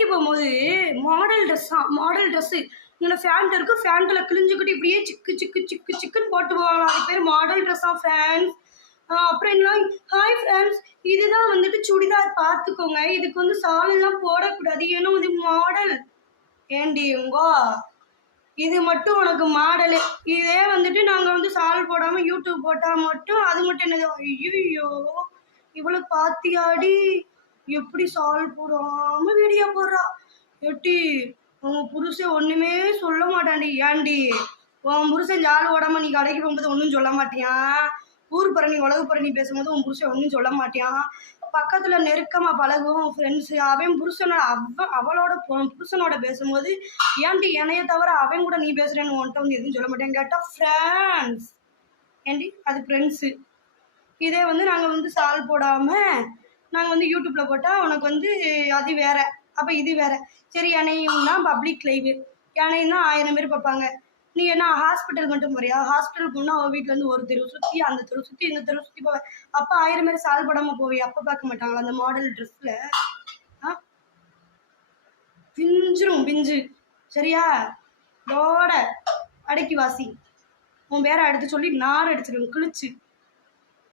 கடைக்கு போகும்போது model dress இங்கே ஃபேண்ட் இருக்குது, ஃபேண்ட்டில் கிழிஞ்சுக்கிட்டு இப்படியே சிக்கு சிக்கு சிக்கு சிக்குன்னு போட்டு போவாங்க. அது பேர் மாடல் ட்ரெஸ்ஸாக ஃப்ரெண்ட்ஸ். அப்புறம் என்ன, ஹாய் ஃப்ரெண்ட்ஸ், இதுதான் வந்துட்டு சுடிதார் பார்த்துக்கோங்க, இதுக்கு வந்து சாலெல்லாம் போடக்கூடாது, ஏன்னா இது மாடல். ஏண்டிங்கோ இது மட்டும் உனக்கு மாடலு. இதே வந்துட்டு நாங்கள் வந்து சால் போடாமல் யூடியூப் போட்டால் மட்டும் அது மட்டும் என்னது, ஐயோ இவ்வளோ பாத்தியாடி எப்படி சால் போடாமல் வீடியோ போடுறா. எட்டி உங்கள் புருஷன் ஒன்றுமே சொல்ல மாட்டான்டி. ஏன்டி உன் புருஷன் ஜால் ஓடாமல் நீ கடைக்கு போகும்போது ஒன்றும் சொல்ல மாட்டியான், ஊர் பரணி உலக பரணி பேசும்போது உன் புருஷன் ஒன்றும் சொல்ல மாட்டியான், பக்கத்தில் நெருக்கமாக பழகும் ஃப்ரெண்ட்ஸு அவன் புருஷனோட அவளோட புருஷனோட பேசும்போது ஏன்டி என்னைய தவிர அவன் கூட நீ பேசுகிறேன்னு உன்ட்ட வந்து எதுவும் சொல்ல மாட்டேன்னு கேட்டால் ஃப்ரெண்ட்ஸ். ஏன்டி அது ஃப்ரெண்ட்ஸு. இதே வந்து நாங்கள் வந்து சால் போடாமல் நாங்கள் வந்து யூடியூப்பில் போட்டால் உனக்கு வந்து அது வேறு, அப்போ இது வேறு. சரி, என்னையும்னா பப்ளிக் லைவு, என்னையும் தான் 1000 பேர் பார்ப்பாங்க. நீ என்ன ஹாஸ்பிட்டல் மட்டும் போறியா? ஹாஸ்பிட்டல் போனால் அவள் வீட்டிலேருந்து ஒரு தெரு சுற்றி அந்த தெரு சுற்றி இந்த தெரு சுற்றி போவேன். அப்போ 1000 பேர் சால் போடாமல் போவியா? அப்போ பார்க்க மாட்டாங்களா அந்த மாடல் ட்ரெஸ்ஸில்? பிஞ்சிரும் பிஞ்சு. சரியா? இதோட அடக்கி வாசி. உன் பேரை எடுத்து சொல்லி நார் அடிச்சிருவேன் கிழிச்சு.